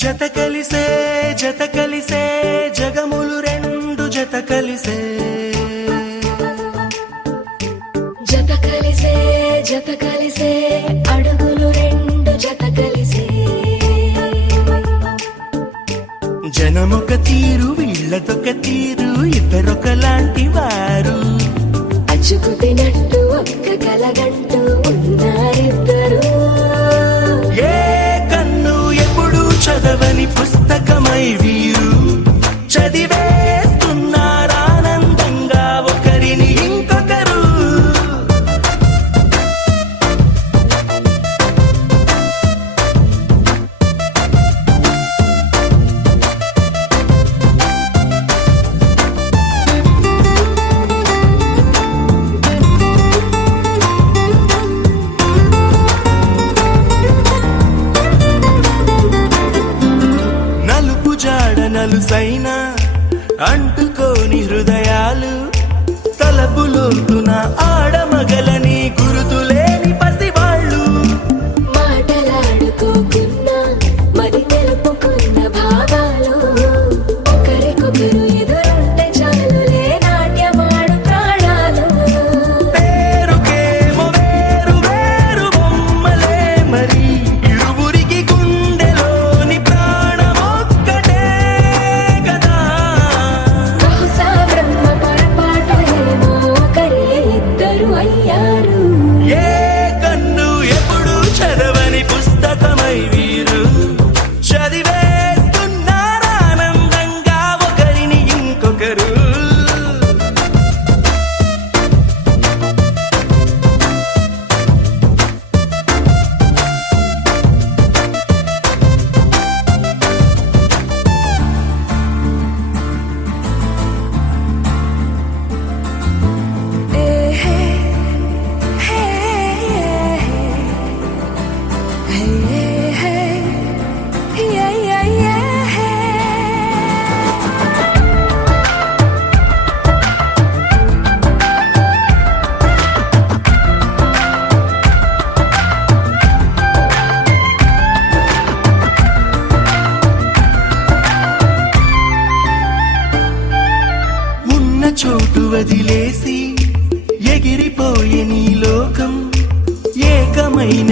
జత కలిసే జగములు రెండు జత కలిసే అడుగులు రెండు జత కలిసే జనమొక తీరు వీళ్ళదొక తీరు ఇద్దరొకలాంటి వారు అచ్చుకుతినట్టు ఒక్క కలగంటూ ఉన్నారిద్దరు ఏ కన్ను ఎప్పుడు చదవని పుస్తకమై వీరు చదివేస్తున్నారానందంగా ఒకరిని ఇంకొకరు నలుసైన అంటుకోని హృదయాలు తలపులోతున ఆడమగలని గురుతులేని పసివాళ్ళు మాటలాడుకోకున్నా మరి తెలుపుకున్న భావాలు ఒకరికొకరు ఎదురుంటే చాలులే నాట్యమాడు ప్రాణాలు పేరుకేమో వేరు వేరు బొమ్మలే మరి ఇరువురికి గుండెలోని ప్రాణమొక్కటే కదా బహుశా బ్రహ్మ పొరపాటు ఏమో ఒకరే ఇద్దరు అయ్యారు ఏ కన్ను ఎప్పుడు చదవని పుస్తకమై వీరు చదివేస్తున్నారానందంగా ఒకరిని ఇంకొకరు ఉన్న చోటు వదిలేసి ఎగిరిపోయే నీ లోకం ఏకమైన